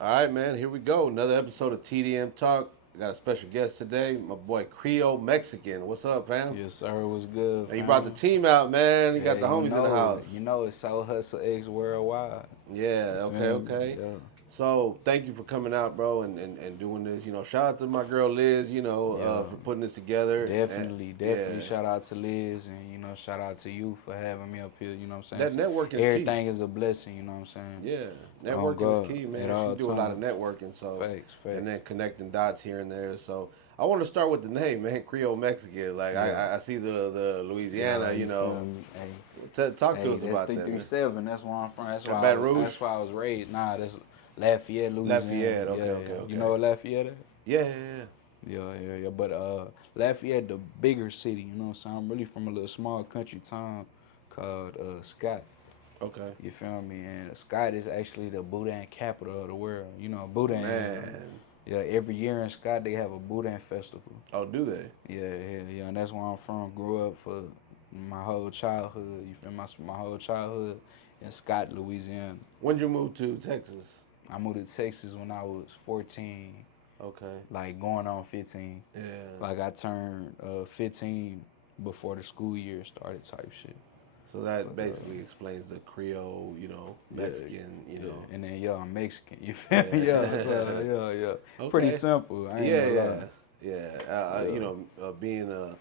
All right, man. Here we go. Another episode of TDM Talk. I got a special guest today, my boy Creole Mexican. What's up, fam? Yes, sir. What's good, Hey, you brought the fam? team out, man. You got Hey, the homies in the house. it's Soul Hustle X Worldwide. You Yeah. Okay. feel me? Okay. Yeah, So thank you for coming out, bro, and doing this. Shout out to my girl Liz. yeah. For putting this together. Yeah. Definitely. Shout out to Liz, and shout out to you for having me up here. You know what I'm saying? That So networking is key. everything is a blessing. You know what I'm saying? Yeah, On networking is God, key, at man. She all do a lot of times. networking, so Facts, and facts. then connecting dots here and there. So I want to start with the name, man, Creole Mexican. Like Yeah, I see the Louisiana, yeah. You feel me? Hey, Talk to hey, us that's about that, man. 337. That's where I'm from. Baton Rouge, That's why I was raised. Nah, that's Lafayette, Louisiana. Lafayette. Yeah, Okay, okay, yeah. You okay. know what Lafayette is? Yeah, yeah, Yeah. But Lafayette, the bigger city, you know what I'm saying? I'm really from a little small country town called Scott. yeah. Okay, You feel me? And Scott is actually the Boudin capital of the world. You know, Boudin. man. Yeah, every year in Scott they have a Boudin festival. Oh, do they? Yeah. And that's where I'm from. Grew up for my whole childhood. You feel my whole childhood in Scott, Louisiana. When did you move to Texas? I moved to Texas when I was 14, Okay. like going on 15. Yeah. Like I turned 15 before the school year started type shit. So that But basically explains the Creole, yeah, Mexican, And then I'm Mexican. You feel me? Yeah. Pretty Okay. simple. I ain't Yeah, gonna lie. yeah. Yeah. Being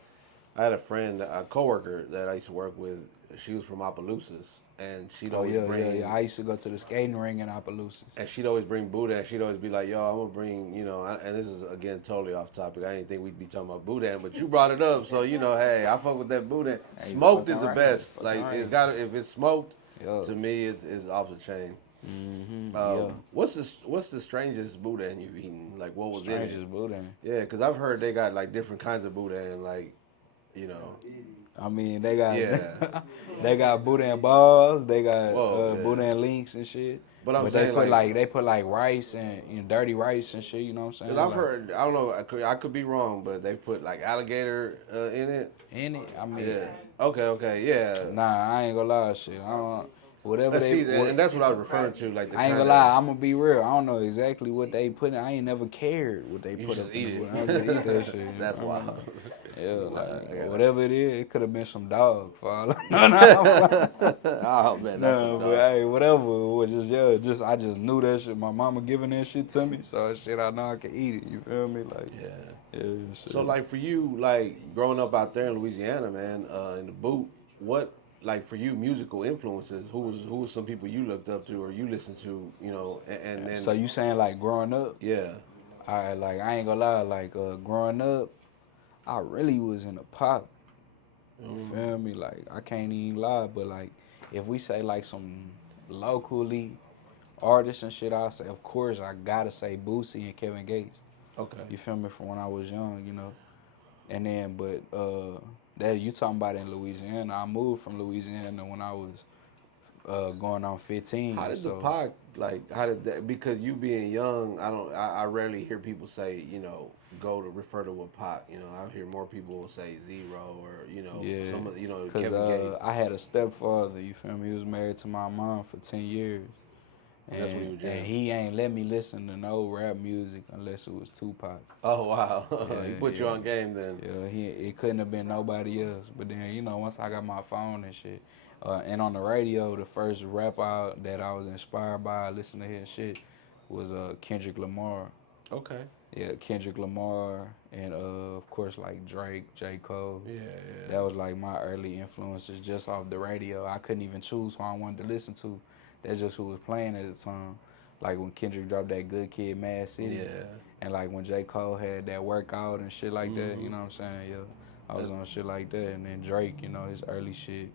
I had a friend, a coworker that I used to work with. She was from Opelousas, and she'd Oh always bring, yeah. I used to go to the skating ring in Opelousas. Boudin. She'd always be like, "Yo, I'm gonna bring," and this is again totally off topic. I didn't think we'd be talking about Boudin, but you brought it up, so hey, I fuck with that Boudin. Hey, you Smoked fucking is the right. best. Fucking Like right. it's got if it's smoked, Yeah. to me, it's off the chain. Yeah. What's the strangest Boudin you've eaten? Like what was in it? Strangest Boudin. Yeah, because I've heard they got like different kinds of Boudin, like you know. I mean, they got Yeah. they got Boudin balls, they got Whoa, yeah. Boudin links and shit. But I'm But they saying put like, like rice and dirty rice and shit. You know what I'm saying? cause I've Like heard, I don't know, I could be wrong, but they put like alligator in it. in it. I mean, Yeah. Okay, yeah. nah, I ain't gonna lie, shit. I don't. Whatever they. See, and that's what I was referring to, like the I ain't kind gonna lie, of I'm gonna be real. I don't know exactly what they put in. I ain't never cared what they you put just up eat in it. the I just eat that shit. You That's know what I mean? wild. Yeah, Nah, I like got whatever it is, it could have been some dog for all oh man, that's No, some but dog. hey, whatever. It was just I just knew that shit. My mama giving that shit to me, so shit I know I can eat it. You feel me? Like Yeah. yeah, shit. So like for you, like growing up out there in Louisiana, man, in the boot, what like for you musical influences? Who was some people you looked up to or you listened to? And then So you saying like growing up? yeah, I ain't gonna lie. Like growing up, I really was in the pop. You mm, feel me? Like I can't even lie, but like if we say like some locally artists and shit, I say of course I gotta say Boosie and Kevin Gates. okay, You feel me? From when I was young, And then, but that you talking about in Louisiana? I moved from Louisiana when I was going on how 15. did the So Pac like? How did that? Because you being young, I don't. I rarely hear people say go to refer to a Pac. I hear more people say Zero or yeah, some of cause Kevin Gates. I had a stepfather. You feel me? He was married to my mom for 10 years, That's when you were and jamming. he ain't let me listen to no rap music unless it was Tupac. Oh wow, he Yeah, put you yeah. on game then. Yeah, it couldn't have been nobody else. But then, once I got my phone and shit, and on the radio, the first rap out that I was inspired by, listening to his shit, was Kendrick Lamar. Okay. Yeah, Kendrick Lamar, and of course like Drake, J. Cole. Yeah, That was like my early influences just off the radio. I couldn't even choose who I wanted to listen to. That's just who was playing at the time. Like when Kendrick dropped that Good Kid, Mad yeah, City. yeah. And like when J. Cole had that workout and shit like that, you hmm know what I'm saying? Yeah, I was That's, on shit like that. And then Drake, his early shit,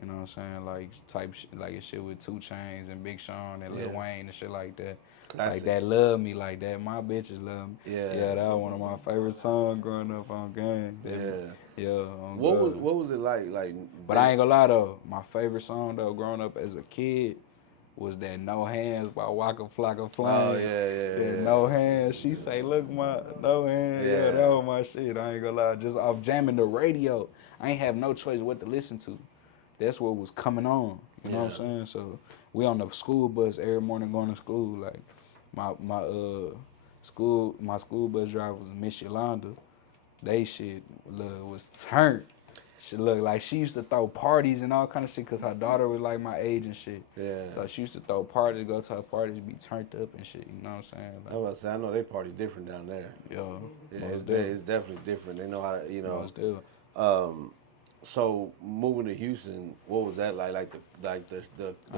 you know what I'm saying? Like type shit, like his shit with 2 Chainz and Big Sean and Lil yeah, Wayne and shit like that. Like classics. that Love Me, like that. My bitches love me. Yeah, Yeah, that was one of my favorite songs growing up on game. yeah. Yeah, on God. What was it like? Like But I ain't gonna lie though, my favorite song though growing up as a kid was that No Hands by Waka Flocka oh Flame. yeah, That yeah, No Hands, she say, look my no hands. yeah, Yeah, yeah. that was my shit. I ain't gonna lie. Just off jamming the radio. I ain't have no choice what to listen to. That's what was coming on. You know what Yeah. I'm saying? So we on the school bus every morning going to school. Like My school bus driver was Miss Yolanda. They shit was turned. She looked like she used to throw parties and all kind of shit because her daughter was like my age and shit. Yeah. So she used to throw parties, go to her parties, be turned up and shit. You know what I'm saying? I was about to say, I know they party different down there. Yo, Yeah, it's definitely different. They know how to, most definitely. Um, so moving to Houston, what was that like? The I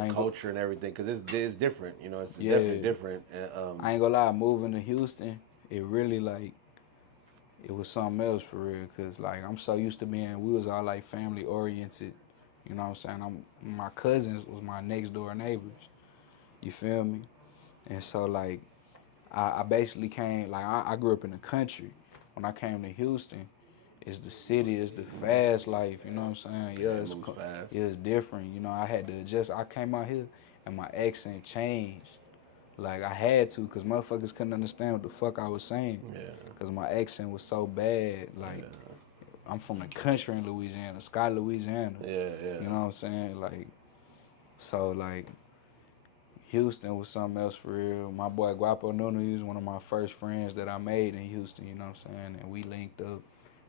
ain't go, culture and everything, because it's different. It's definitely yeah, different. I ain't gonna lie. Moving to Houston, it really like it was something else for real. Cause like I'm so used to we was all like family oriented. You know what I'm saying? My cousins was my next door neighbors. You feel me? And so like I basically came like I grew up in the country. When I came to Houston, it's the city, it's the fast life. You know what I'm saying? Yeah, it moves fast. It's different. I had to adjust. I came out here and my accent changed. Like I had to, cause motherfuckers couldn't understand what the fuck I was saying. Yeah. Cause my accent was so bad. Like I'm from the country in Louisiana, Scott, Louisiana. Yeah, yeah. You know what I'm saying? Like so like Houston was something else for real. My boy Guapo Nunu, he was one of my first friends that I made in Houston, you know what I'm saying? And we linked up,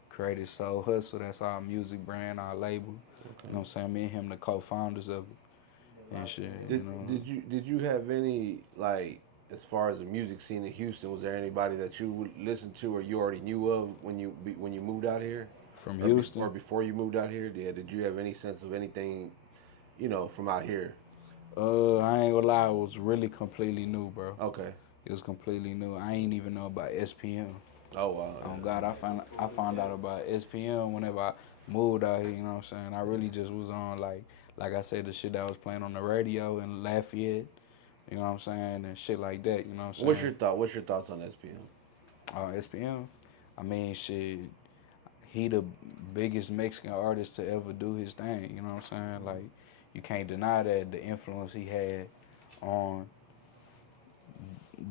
created Soul Hustle, that's our music brand, our label. Okay. You know what I'm saying? Me and him the co-founders of it and shit. Did you have any, like, as far as the music scene in Houston, was there anybody that you would listen to or you already knew of when you moved out here? From Houston? Or before you moved out here? Yeah, did you have any sense of anything, from out here? I ain't gonna lie, it was really completely new, bro. Okay. It was completely new. I ain't even know about SPM. Oh wow. Oh God, I found out about SPM whenever I moved out here. You know what I'm saying? I really just was on like I said, the shit that was playing on the radio in Lafayette. You know what I'm saying, and shit like that. You know what I'm saying? What's your thoughts on SPM? SPM. I mean, shit. He the biggest Mexican artist to ever do his thing. You know what I'm saying? Like, you can't deny that the influence he had on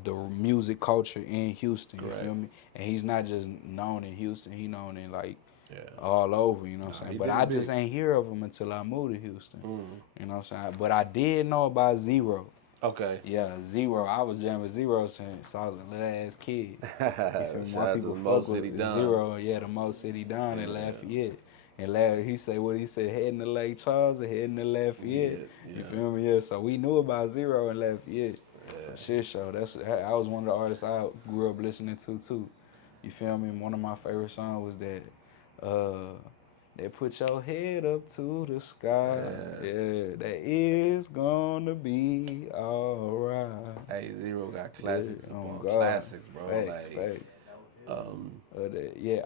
the music culture in Houston. You feel me? And he's not just known in Houston. He known in like all over. You know what I'm saying? But I just ain't hear of him until I moved to Houston. You know what I'm saying? But I did know about Zero. Okay. Yeah, Zero. I was jamming Zero since I was a little ass kid. You feel me? My people fuck with Zero. Yeah, the Mo City Don in Lafayette. And he said what he said, heading to Lake Charles and heading to Lafayette. You feel me? Yeah, so we knew about Zero in Lafayette. Shit show. I was one of the artists I grew up listening to too. You feel me? One of my favorite songs was that put your head up to the sky. Yeah, that is gonna be alright. Hey, Zero got classics. God. Classics, bro. Facts.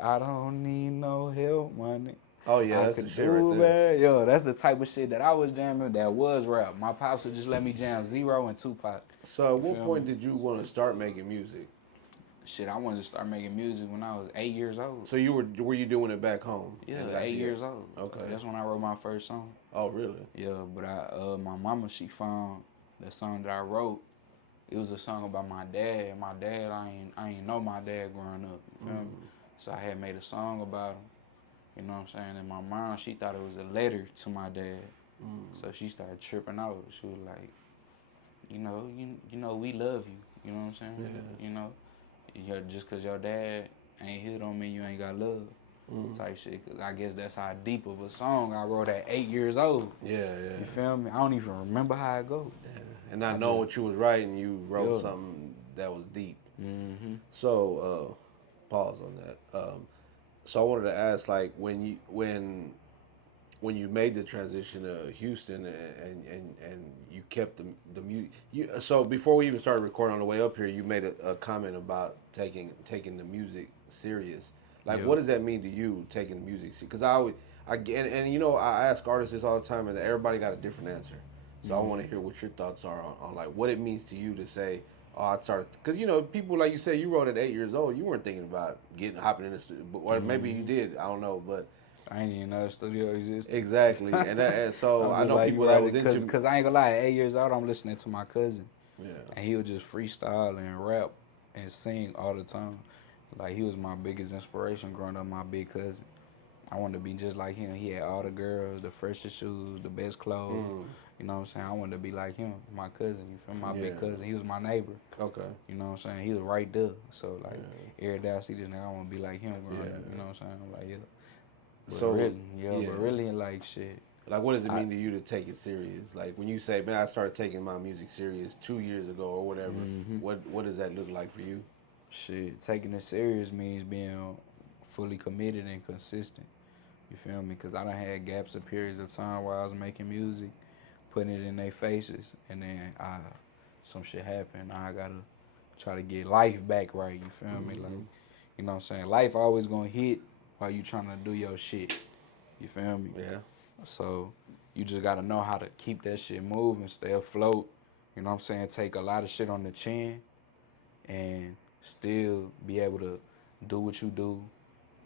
I don't need no help, money. Oh yeah, that's the shit right there. Yo, that's the type of shit that I was jamming. That was rap. My pops would just let me jam Zero and Tupac. So, at what point did you want to start making music? Shit, I wanted to start making music when I was 8 years old. So were you doing it back home? Yeah, 8 years old. Okay. That's when I wrote my first song. Oh really? Yeah, but my mama, she found the song that I wrote. It was a song about my dad. My dad, I ain't know my dad growing up. You feel me? So I had made a song about him. You know what I'm saying? And my mom, she thought it was a letter to my dad. So she started tripping out. She was like, you know, we love you. You know what I'm saying? Yeah. Just because your dad ain't here don't mean you ain't got love. Type shit. Because I guess that's how deep of a song I wrote at 8 years old. Yeah. You feel me? I don't even remember how it goes. Yeah. And I know what you was writing. You wrote something that was deep. So, pause on that. So I wanted to ask, like, when you made the transition to Houston and you kept the music. So before we even started recording on the way up here, you made a comment about taking the music serious. Like, what does that mean to you, taking the music serious? Because I ask artists this all the time, and everybody got a different answer. So I want to hear what your thoughts are on like what it means to you to say, oh, I started, because people, like you said, you wrote at 8 years old. You weren't thinking about hopping in the studio, or maybe you did. I don't know, but I ain't even know the studio existed. Exactly, and so I know like people that was into. Because I ain't gonna lie, at 8 years old, I'm listening to my cousin. Yeah. And he would just freestyle and rap and sing all the time. Like, he was my biggest inspiration growing up, my big cousin. I wanted to be just like him. He had all the girls, the freshest shoes, the best clothes. You know what I'm saying? I wanted to be like him, my cousin. You feel me? My big Yeah. cousin. He was my neighbor. Okay. You know what I'm saying? He was right there. So like Yeah. every day I see this nigga, I want to be like him. Growing Yeah. up, you know what I'm saying? I'm like, yeah. But So really, yeah. but really like shit. Like, what does it mean to you to take it serious? Like, when you say, "Man, I started taking my music serious 2 years ago or whatever," what does that look like for you? Shit, taking it serious means being fully committed and consistent. You feel me? Because I done had gaps of periods of time where I was making music, putting it in their faces, and then some shit happened. Now I gotta try to get life back right. You feel me? Like, you know what I'm saying? Life always gonna hit while you trying to do your shit. You feel me? Yeah. So you just gotta know how to keep that shit moving, stay afloat. You know what I'm saying? Take a lot of shit on the chin and still be able to do what you do.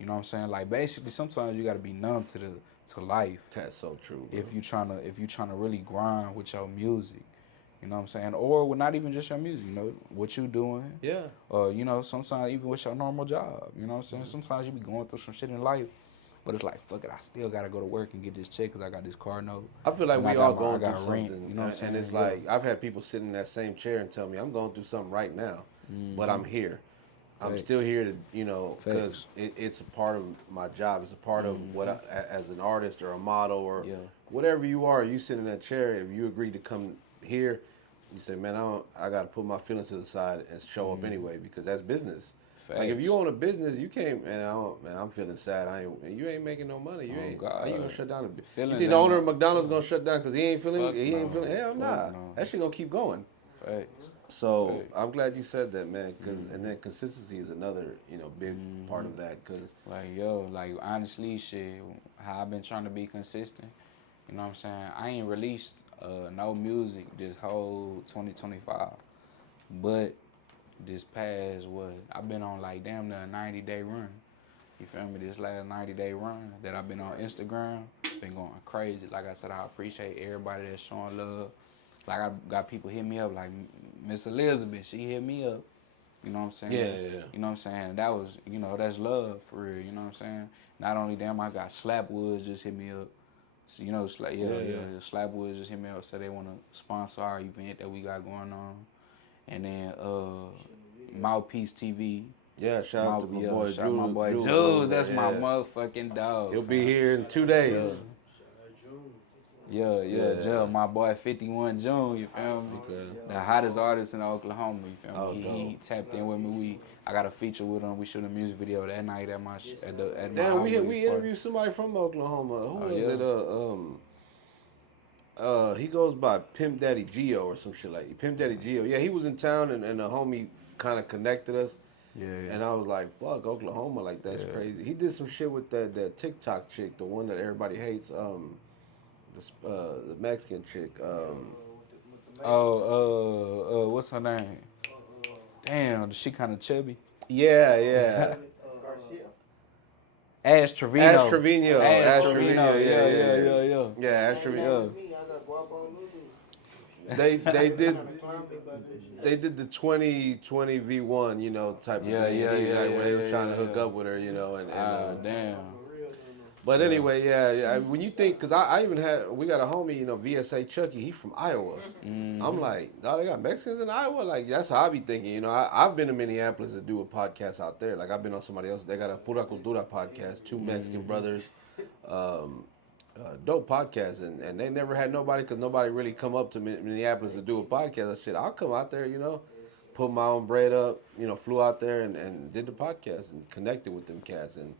You know what I'm saying? Like basically sometimes you gotta be numb to life. That's so true, bro. If you trying to really grind with your music. You know what I'm saying? Or with not even just your music, you know, what you doing. Yeah. Or, you know, sometimes even with your normal job. You know what I'm saying? Sometimes you be going through some shit in life. But it's like, fuck it, I still gotta go to work and get this check because I got this car note. I feel like And we I all got going I through got rent. something, You know what I'm saying? and it's like I've had people sit in that same chair and tell me I'm going through something right now, but I'm here. I'm still here to, you know, because it's a part of my job. It's a part of what I, as an artist or a model or whatever you are. You sit in that chair. If you agree to come here, you say, man, I got to put my feelings to the side and show up anyway because that's business. Like if you own a business, you can't. Man, I'm feeling sad. You ain't making no money. You ain't. How you gonna shut down a business? You think the owner of McDonald's gonna shut down because he ain't feeling? He ain't feeling. Hell nah. That shit gonna keep going. So I'm glad you said that, man. Cause and then consistency is another, you know, big part of that. Cause like honestly, shit, how I've been trying to be consistent. You know what I'm saying? I ain't released no music this whole 2025, but this past I've been on like damn near a 90-day run. You feel me? This last 90-day run that I've been on Instagram, been going crazy. Like I said, I appreciate everybody that's showing love. Like I got people hit me up, like Miss Elizabeth, she hit me up. You know what I'm saying? Yeah. You know what I'm saying? That was, you know, that's love for real. You know what I'm saying? Not only them, I got Slapwoods just hit me up. So, you know, Slapwoods just hit me up, said they want to sponsor our event that we got going on. And then Mouthpiece TV. Yeah, shout out to my boy Shout out my boy Jules. Jules, that's my motherfucking dog. He'll be here in 2 days. Jill, my boy 51 June, you feel me? Okay. The hottest artist in Oklahoma, you feel me? Oh, He tapped in with me. I got a feature with him. We shot a music video that night at my Damn, we interviewed somebody from Oklahoma. Who was it? He goes by Pimp Daddy Geo or some shit like that. Pimp Daddy Geo. Yeah, he was in town and a homie kind of connected us. Yeah. And I was like, fuck, Oklahoma, like that's crazy. He did some shit with that TikTok chick, the one that everybody hates, the Mexican chick. What's her name? Damn, she kind of chubby. Yeah. Ash Trevino. Ash Trevino. Yeah. Yeah, Ash Trevino. They did the 2020 V1, you know, type of thing. Where they were trying to hook up with her, you know, and damn. But anyway, when you think, because I even we got a homie, you know, VSA Chucky, he's from Iowa. I'm like, oh, they got Mexicans in Iowa? Like, that's how I be thinking, you know. I've been to Minneapolis to do a podcast out there. Like, I've been on somebody else. They got a Pura Cultura podcast, two Mexican brothers. Dope podcast, and they never had nobody, because nobody really come up to Minneapolis to do a podcast. Shit, I'll come out there, you know, put my own bread up, you know, flew out there and did the podcast and connected with them cats. And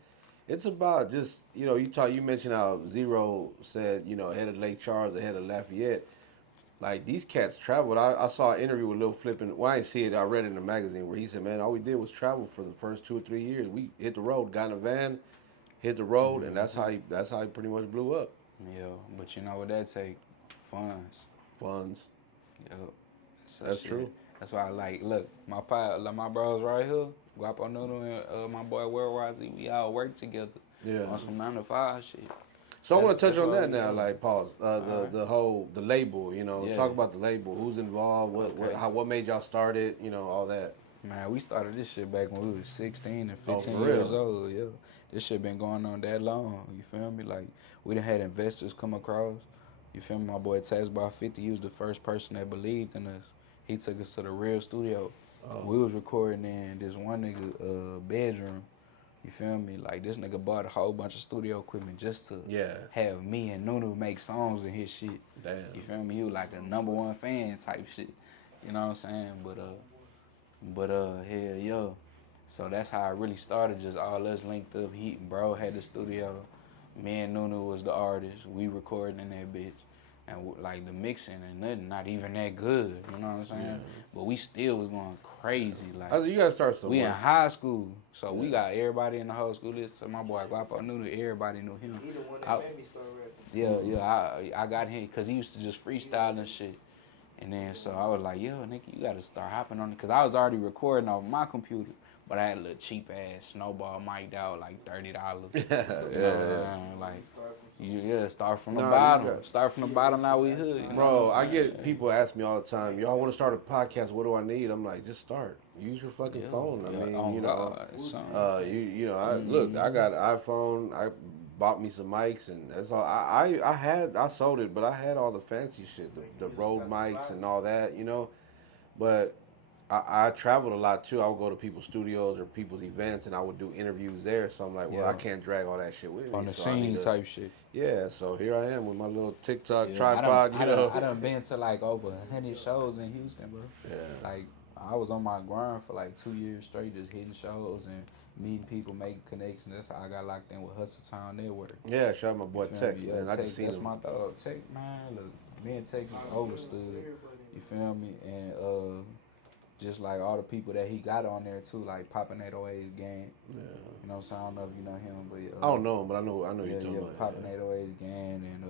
it's about just, you know, you mentioned how Zero said, you know, ahead of Lake Charles, ahead of Lafayette. Like, these cats traveled. I saw an interview with Lil Flippin'. Well, I didn't see it. I read it in a magazine where he said, man, all we did was travel for the first 2 or 3 years. We hit the road, got in a van, hit the road, and that's how he pretty much blew up. Yeah, but you know what that take? Funds. Yep. That's true. That's why I like, look, my bros right here, Guapo Noodle and my boy World YZ, we all work together on some 9 to 5 shit. So I want to touch on that now, like, pause. The label, you know, talk about the label. Who's involved? What made y'all start it? You know, all that. Man, we started this shit back when we was 16 and 15 years old. Yeah, this shit been going on that long. You feel me? Like, we done had investors come across. You feel me? My boy Tax by 50, he was the first person that believed in us. He took us to the real studio. Oh. We was recording in this one nigga bedroom. You feel me? Like, this nigga bought a whole bunch of studio equipment just to have me and Nunu make songs and his shit. Damn. You feel me? He was like a #1 fan type shit. You know what I'm saying? But hell yeah. So that's how it really started. Just all us linked up. He bro had the studio. Me and Nunu was the artist. We recording in that bitch. And like the mixing and nothing, not even that good. You know what I'm saying? Yeah. But we still was going crazy. Like, you gotta start somewhere. We in high school, so we got everybody in the whole school. Listen to my boy Guapo knew that everybody knew him. He the one that made me start rapping. Yeah. I got him because he used to just freestyle and shit. And then so I was like, yo, nigga, you gotta start hopping on it. Because I was already recording off my computer. But I had a little cheap ass snowball mic'd out like $30. Start from the bottom. Start from the bottom. Now we hood. Bro, I get people ask me all the time, "Yo, I want to start a podcast. What do I need?" I'm like, just start. Use your fucking phone. I mean, look, I got an iPhone. I bought me some mics, and that's all. I sold it, but I had all the fancy shit, the Rode mics and all that, But I traveled a lot too. I would go to people's studios or people's events, and I would do interviews there. So I'm like, well, I can't drag all that shit with me. On the scene type shit. Yeah, so here I am with my little TikTok tripod. I done been to like over 100 shows in Houston, bro. Yeah. Like, I was on my grind for like 2 years straight, just hitting shows and meeting people, making connections. That's how I got locked in with Hustle Town Network. Yeah, shout out my boy Tech, man. I just seen that's him. my dog. Tech, man. Look, me and Tech just overstood. You feel me? And just like all the people that he got on there too, like Poppin' 808's gang. Yeah. You know what I'm saying? I don't know if you know him, but I don't know him, but I know you're talking about. Poppin' 808's gang, and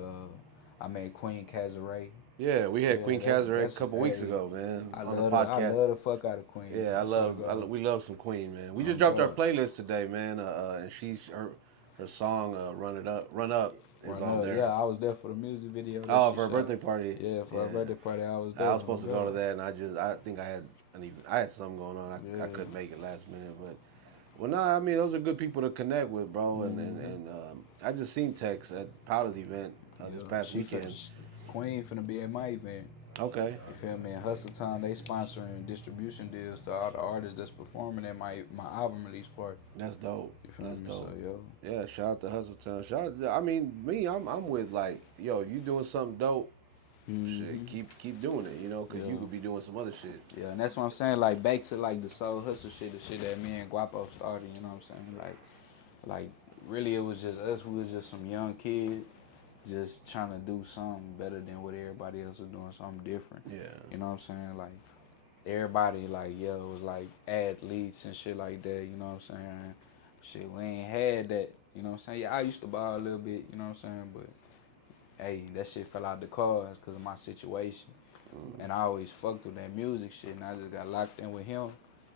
I made Queen Cazaray. Yeah, we had Queen Cazaray a couple weeks ago, man. I love the fuck out of Queen. Yeah, we love some Queen, man. We just dropped our playlist today, man. And her song Run Up is on there. Yeah, I was there for the music video. Oh, for her birthday party. Yeah, for her birthday party, I was there. I was supposed to go to that, and I think I had something going on. I couldn't make it last minute, but I mean, those are good people to connect with, bro. And I just seen Tex at Powder's event this past weekend. Queen finna be at my event. Okay. You feel me? And Hustle Time, they sponsoring distribution deals to all the artists that's performing at my album release party. That's dope. You feel me? Dope. So, yeah, shout out to Hustle Time. I'm with like, yo, you doing something dope. Shit, keep doing it, because you could be doing some other shit. Yeah, and that's what I'm saying. Like, back to like the soul hustle shit, the shit that me and Guapo started. You know what I'm saying? Like really, it was just us. We was just some young kids, just trying to do something better than what everybody else was doing, something different. Yeah. You know what I'm saying? Like, everybody it was like athletes and shit like that. You know what I'm saying? Shit, we ain't had that. You know what I'm saying? Yeah, I used to ball a little bit. You know what I'm saying? But hey, that shit fell out the cards because of my situation. And I always fucked with that music shit, and I just got locked in with him,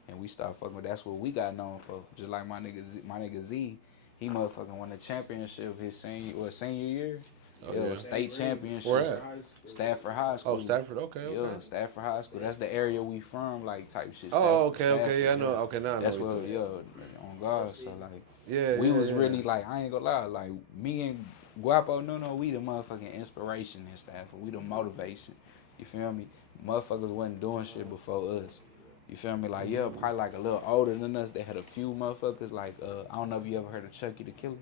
and we started fucking with. That's what we got known for. Just like my nigga Z, he motherfucking won the championship his senior year. State championship. Where at? Stafford High School. Oh, Stafford. Okay. Yeah, Stafford High School. That's the area we from, like type shit. Oh, Stafford, okay. Yeah, I know. Okay, now I know. That's what. Yeah, on God. So like, we was really like, I ain't gonna lie, like me and Guapo, we the motherfucking inspiration in Stafford. We the motivation. You feel me? Motherfuckers wasn't doing shit before us. You feel me? Like, probably like a little older than us. They had a few motherfuckers. Like, I don't know if you ever heard of Chucky the Killer.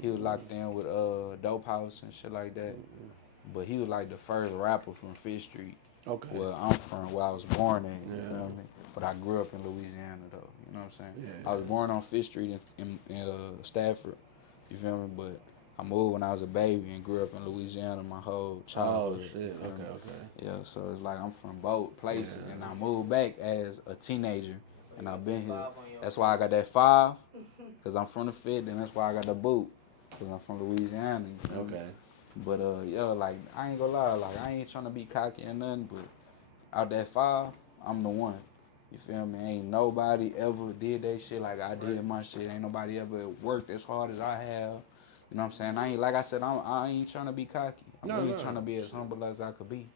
He was locked in with Dope House and shit like that. But he was like the first rapper from Fifth Street. Okay. Well, I'm from where I was born in. You feel me? But I grew up in Louisiana though. You know what I'm saying? Yeah. I was born on Fifth Street in Stafford. You feel me? But I moved when I was a baby and grew up in Louisiana my whole childhood. Oh, shit. Okay. Yeah, so it's like I'm from both places. Yeah. And I moved back as a teenager, and I've been here. That's why I got that 5, because I'm from the 5th, and that's why I got the boot, because I'm from Louisiana. Okay. But, like, I ain't gonna lie, like, I ain't trying to be cocky or nothing, but out that 5, I'm the one. You feel me? Ain't nobody ever did that shit like I did my shit. Ain't nobody ever worked as hard as I have. You know what I'm saying? I ain't, like I said, I ain't trying to be cocky. I'm really trying to be as humble as I could be.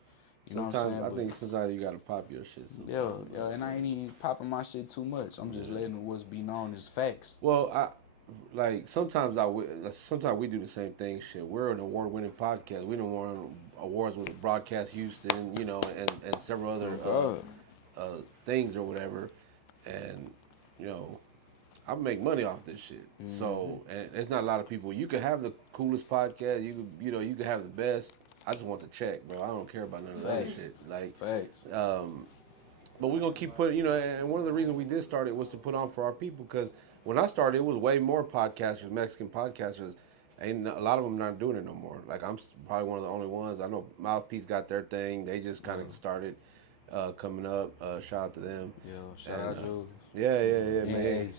You know what I'm saying? I think sometimes you gotta pop your shit. Yeah, and I ain't even popping my shit too much. I'm just letting what's be known as facts. Well, like sometimes we do the same thing. Shit, we're an award-winning podcast. We don't won awards with Broadcast Houston, and several other things or whatever. And you know, I make money off this shit. Mm-hmm. So, and there's not a lot of people. You could have the coolest podcast. You could have the best. I just want the check, bro. I don't care about none of that shit. Like, but we're gonna keep putting, and one of the reasons we did start it was to put on for our people, because when I started, it was way more podcasters, Mexican podcasters, and a lot of them not doing it no more. Like, I'm probably one of the only ones. I know Mouthpiece got their thing. They just kind of started coming up. Shout out to them. Yeah, shout out Jules. Yeah, man.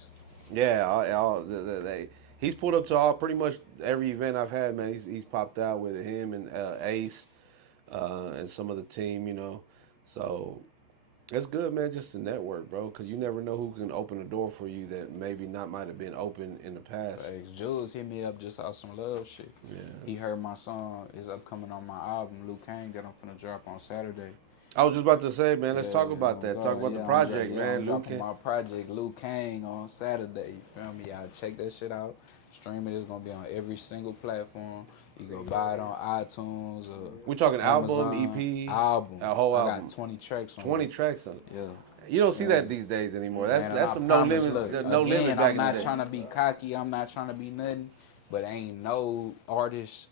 Yeah, he's pulled up to pretty much every event I've had, man. He's popped out with him and Ace and some of the team, So that's good, man, just to network, bro, because you never know who can open a door for you that maybe not might have been open in the past. Jules hit me up just off some love shit. Yeah. He heard my song is upcoming on my album, Luke Kane, that I'm finna drop on Saturday. I was just about to say, man, let's talk about that. Talk about the project, man. I'm dropping my project, Luke Kane, on Saturday. You feel me? Y'all check that shit out. Stream it. It's gonna be on every single platform. You can buy it on iTunes. We talking Amazon, album, EP, album. A whole album. I got 20 tracks on 20 it. tracks on it. Yeah. You don't see that these days anymore. That's some no limit. No limit. I'm not trying to be cocky. I'm not trying to be nothing. But ain't no artist.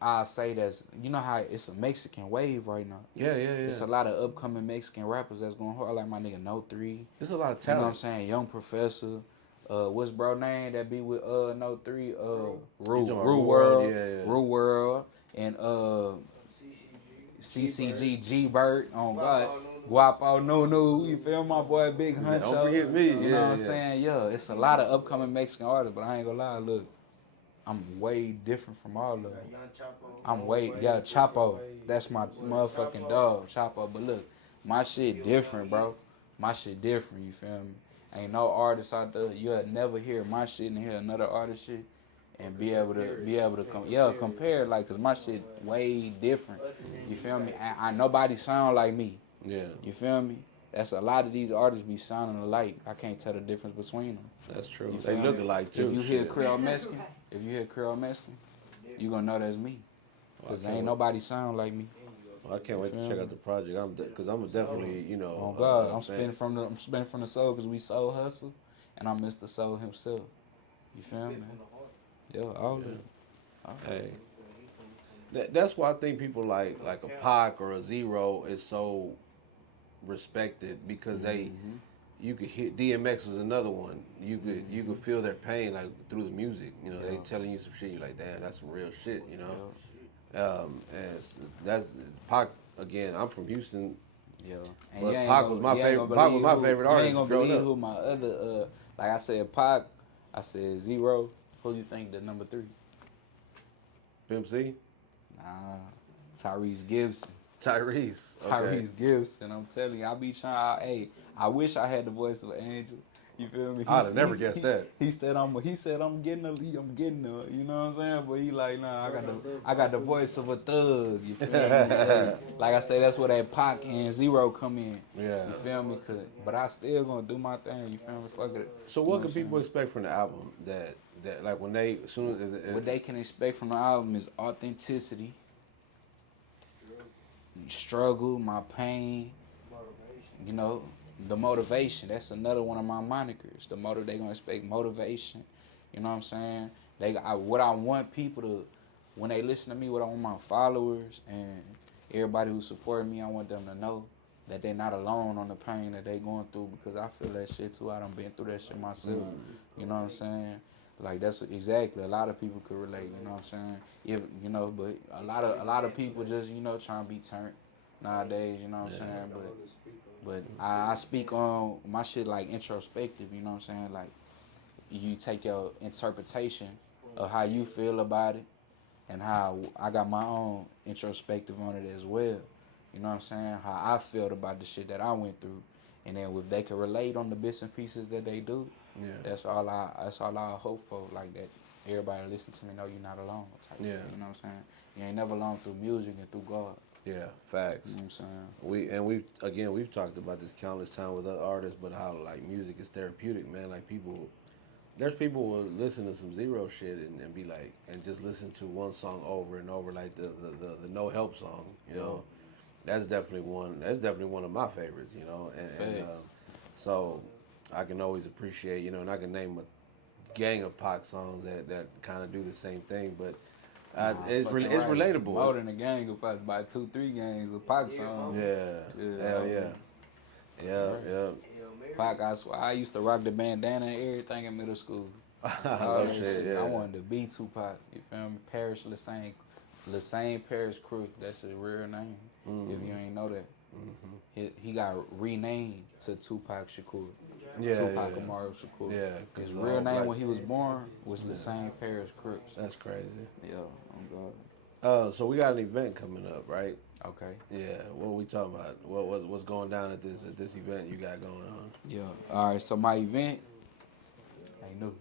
I say that's, you know how it's a Mexican wave right now. Yeah. It's a lot of upcoming Mexican rappers that's going hard, like my nigga No 3. There's a lot of talent. You know what I'm saying? Young Professor. What's bro name that be with No 3? Rue World. And CCG G Bert on God. Guapo Nunu, you feel my boy Big Huncho. Don't forget me. You know what I'm saying? Yeah, it's a lot of upcoming Mexican artists, but I ain't gonna lie, look. I'm way different from all of them. Chapo. That's my motherfucking dog, Chapo. But look, my shit different, bro. My shit different, you feel me? Ain't no artist out there, you'll never hear my shit and hear another artist shit and be able to compare, like, cause my shit way different. You feel me? And nobody sound like me. Yeah. You feel me? That's a lot of these artists be sounding alike. I can't tell the difference between them. That's true. They look alike too. If you hear Creole Mexican, you gonna know that's me. Cause ain't nobody sound like me. Well, I can't wait to check out the project. Cause I'm definitely, Oh God, I'm spending from the soul, cause we soul hustle, and I miss the soul himself. You feel me? Yeah, all of it. Hey, that's why I think people like a Pac or a Zero is so respected, because you could hear DMX was another one. You could feel their pain, like, through the music. They telling you some shit. You're like, damn, that's some real shit. And that's Pac again. I'm from Houston. Yeah, and Pac was my favorite. Pac was my favorite artist. You ain't gonna believe who my other like I said Pac, I said Zero. Who you think the number 3? Pimp C? Nah, Tyrese Gibson. Tyrese Gibson. I'm telling you, I be trying. Hey, I wish I had the voice of an angel. You feel me? I'd have never guessed that. He said I'm getting her. You know what I'm saying? But he like, nah, I got the voice of a thug. You feel me? Like I say, that's where that Pac and Zero come in. Yeah. You feel me? But I still gonna do my thing. You feel me? Fuck it. So what can people expect from the album? That like when they what they can expect from the album is authenticity, struggle, my pain, the motivation. That's another one of my monikers. They gonna expect motivation. You know what I'm saying? What I want people to, when they listen to me, what I want my followers and everybody who support me, I want them to know that they're not alone on the pain that they going through, because I feel that shit too. I done been through that shit myself. You know what I'm saying? Like, that's what, exactly. A lot of people could relate. You know what I'm saying? But a lot of people just trying to be turned nowadays. You know what I'm saying? But I speak on my shit like introspective. You know what I'm saying? Like, you take your interpretation of how you feel about it, and how I got my own introspective on it as well. You know what I'm saying? How I felt about the shit that I went through, and then if they can relate on the bits and pieces that they do. Yeah. That's all I hope for, like, that everybody listen to me know you're not alone. You know what I'm saying? You ain't never alone through music and through God. Yeah, facts. You know what I'm saying? We've talked about this countless times with other artists, but how, like, music is therapeutic, man. Like, people there's people who will listen to some Zero shit and be like, and just listen to one song over and over, like the No Help song, you know. That's definitely one. That's definitely one of my favorites, you know. And so I can always appreciate, you know, and I can name a gang of Pac songs that kind of do the same thing, but it's relatable. More than a gang of Pac, about 2-3 gangs of Pac songs. Yeah, hell yeah. Yeah. Pac, I swear, I used to rock the bandana and everything in middle school. I love shit, yeah. I wanted to be Tupac, you feel me? Paris Lassane Paris Crook, that's his real name, if you ain't know that. He got renamed to Tupac Shakur. Tupac Amaru Shakur. Yeah. His real name when he was born was Lassane Paris Crooks. That's crazy. Yeah, I'm God. So we got an event coming up, right? Okay. Yeah. What are we talking about? What's going down at this event you got going on? Yeah. All right. So my event, ain't new.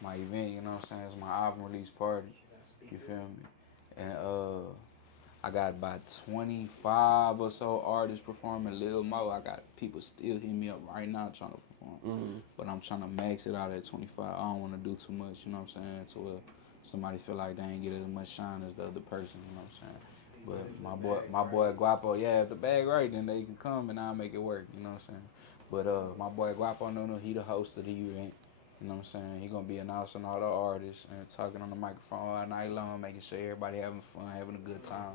My event, you know what I'm saying, is my album release party. You feel me? And I got about 25 or so artists performing, a little more. I got people still hitting me up right now trying to perform. But I'm trying to max it out at 25. I don't want to do too much, you know what I'm saying, to where somebody feel like they ain't get as much shine as the other person, you know what I'm saying. But my boy Guapo, yeah, if the bag right, then they can come and I'll make it work, you know what I'm saying. But my boy Guapo, no, he the host of the event. You know what I'm saying? He gonna be announcing all the artists and talking on the microphone all night long, making sure everybody having fun, having a good time.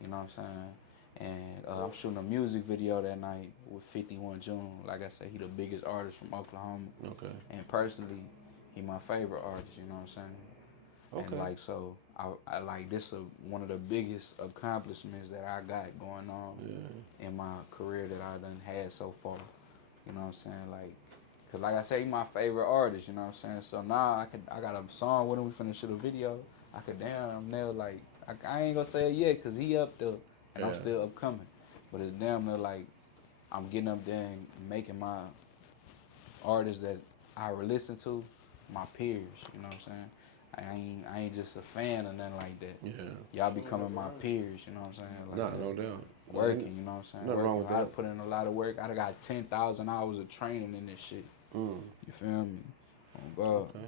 You know what I'm saying? And I'm shooting a music video that night with 51 June. Like I said, he the biggest artist from Oklahoma. Okay. And personally, he my favorite artist. You know what I'm saying? Okay. And like so, I like this one of the biggest accomplishments that I got going on in my career that I done had so far. You know what I'm saying? Cause like I said, he my favorite artist, you know what I'm saying? So now I got a song with him, we finna shoot a video. I could damn near I ain't gonna say it yet cause he up there and I'm still upcoming. But it's damn near like I'm getting up there and making my artists that I listen to my peers, you know what I'm saying? I ain't just a fan or nothing like that. Yeah. Y'all becoming my peers, you know what I'm saying? Like no doubt. Working, you know what I'm saying? Nothing wrong with that. I put in a lot of work. I got 10,000 hours of training in this shit. You feel me? Oh God. Okay.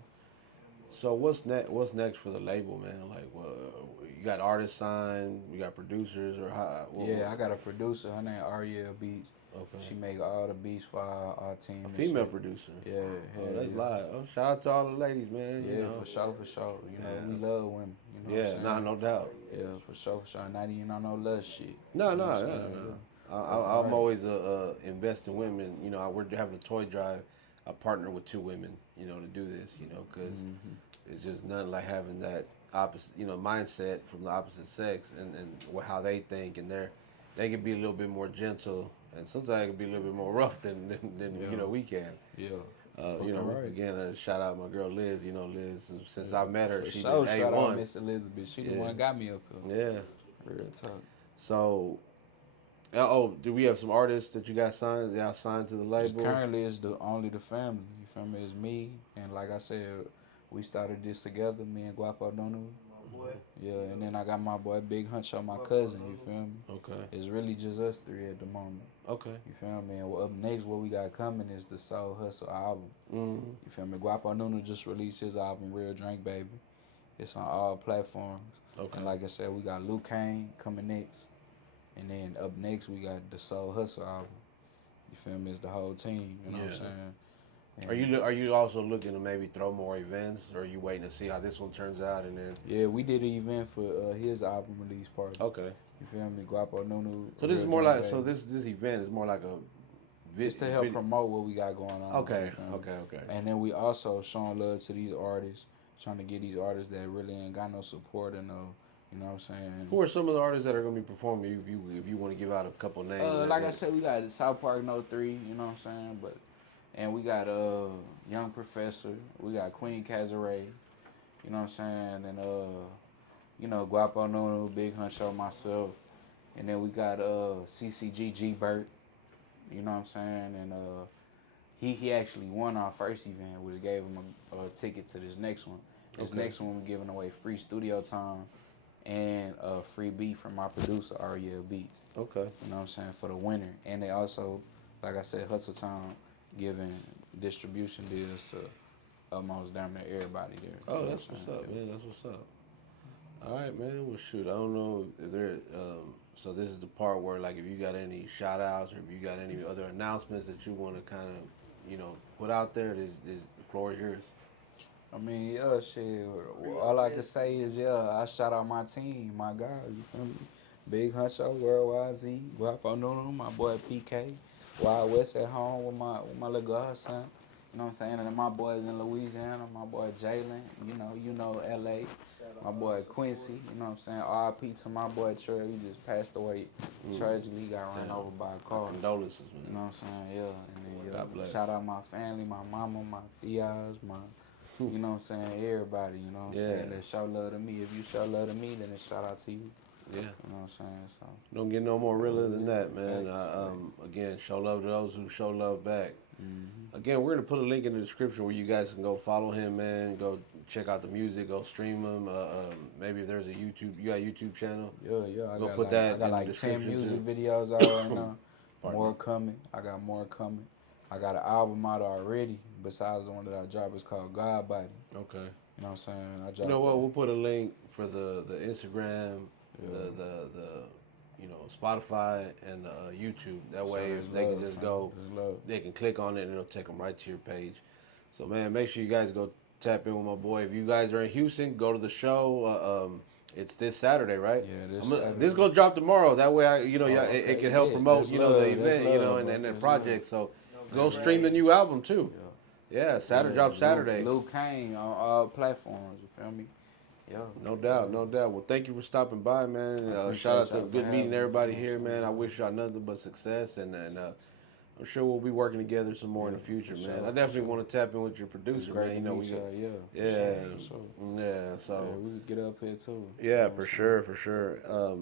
So what's next for the label, man? Like, you got artists signed, you got producers, or how? I got a producer. Her name Ariel Beats. Okay. She make all the beats for our team. A female producer. Yeah. That's live. Oh, shout out to all the ladies, man. Yeah, you know. For sure. You know, we love women. You know what I'm saying? no doubt. Yeah, for sure. Not even on no lust shit. No. I'm always invest in women. You know, we're having a toy drive. I partner with 2 women, you know, to do this, you know, because it's just nothing like having that opposite, you know, mindset from the opposite sex and how they think, and they can be a little bit more gentle, and sometimes they can be a little bit more rough than you know we can. Yeah. You know, again, shout out my girl Liz. You know, Liz, since I met her, she's been A1. Shout out Miss Elizabeth. She the one that got me up here. Yeah. Real talk. So. Do we have some artists that you got signed? Y'all signed to the label? Just currently, it's only the family. You feel me? It's me, and like I said, we started this together. Me and Guapo Nunu. My boy. Yeah, and then I got my boy Big Huncho, my cousin. You feel me? Okay. It's really just us 3 at the moment. Okay. You feel me? And up next, what we got coming is the Soul Hustle album. You feel me? Guapo Nunu just released his album, Real Drink Baby. It's on all platforms. Okay. And like I said, we got Luke Kane coming next. And then up next, we got the Soul Hustle album. You feel me? It's the whole team. You know what I'm saying? And are you also looking to maybe throw more events, or are you waiting to see how this one turns out and then? Yeah, we did an event for his album release party. Okay. You feel me? Guapo Nunu. So this is more like this event is more like it's to help promote what we got going on. Okay. And then we also showing love to these artists, trying to get these artists that really ain't got no support and no. You know what I'm saying? Who are some of the artists that are going to be performing if you want to give out a couple names? Like I said, we got South Park No 3, you know what I'm saying? And we got Young Professor, we got Queen Cazaray, you know what I'm saying? And you know, Guapo Nunu, Big Huncho, myself. And then we got CCG Burt, you know what I'm saying? And he actually won our first event, which gave him a ticket to this next one. This next one we're giving away free studio time and a free beat from my producer, Ariel Beats. Okay. You know what I'm saying, for the winner. And they also, like I said, Hustle Town giving distribution deals to almost damn near everybody there. Oh, that's what's up, man. That's what's up. All right, man. Well, shoot. I don't know if there. So this is the part where, like, if you got any shout outs or if you got any other announcements that you want to kind of, put out there, the floor is yours. I mean, yeah, shit. All I can say is, I shout out my team, my guy. You feel me? Big Huncho, Worldwide Z, Guapo Nunu, my boy PK, Wild West at home with my little godson. You know what I'm saying? And then my boys in Louisiana, my boy Jalen, you know LA, my boy Quincy, you know what I'm saying? RIP to my boy Trey, he just passed away. Tragically, he got run over by a car. Condolences, man. You know what I'm saying? Yeah. And then, God bless. Shout out my family, my mama, my tias, you know what I'm saying? Everybody, you know what I'm saying? That show love to me. If you show love to me, then it's shout out to you. Yeah. You know what I'm saying? So don't get no more realer than that, man. Again, show love to those who show love back. Again, we're gonna put a link in the description where you guys can go follow him, man. Go check out the music. Go stream him. Maybe if there's a YouTube, you got a YouTube channel. Yeah. I got like 10 music videos out right now. More coming. I got more coming. I got an album out already. Besides the one that I dropped, it's called God Body. Okay. You know what I'm saying? You know what? We'll put a link for the Instagram, the Spotify and YouTube. That way, if they can just go, they can click on it and it'll take them right to your page. So, man, make sure you guys go tap in with my boy. If you guys are in Houston, go to the show. It's this Saturday, right? Yeah, Saturday. This is gonna drop tomorrow. That way, it can help promote, the event, and the project. So, go stream the new album too. Yeah, drop Saturday. Luke Kane on all platforms. You feel me? Yeah. No doubt. Well, thank you for stopping by, man. Shout out to good meeting everybody here, man. I wish y'all nothing but success, and I'm sure we'll be working together some more in the future, man. I definitely want to tap in with your producer, man. So we could get up here too. Yeah, for sure.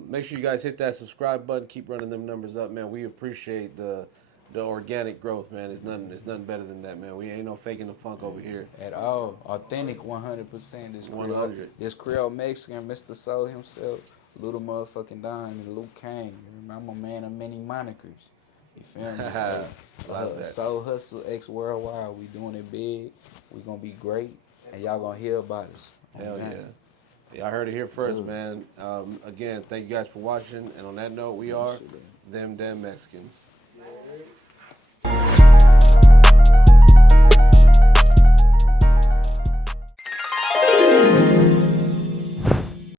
Make sure you guys hit that subscribe button. Keep running them numbers up, man. We appreciate the organic growth, man. It's nothing better than that, man. We ain't no faking the funk over here at all. Authentic, 100%. This 100. This Creole Mexican, Mr. Soul himself, Little motherfucking Don, and Luke Kane. I'm a man of many monikers. You feel me? Soul Hustle X Worldwide. We doing it big. We gonna be great, and y'all gonna hear about us. Hell yeah. Y'all heard it here first, man. Again, thank you guys for watching. And on that note, we are them damn Mexicans.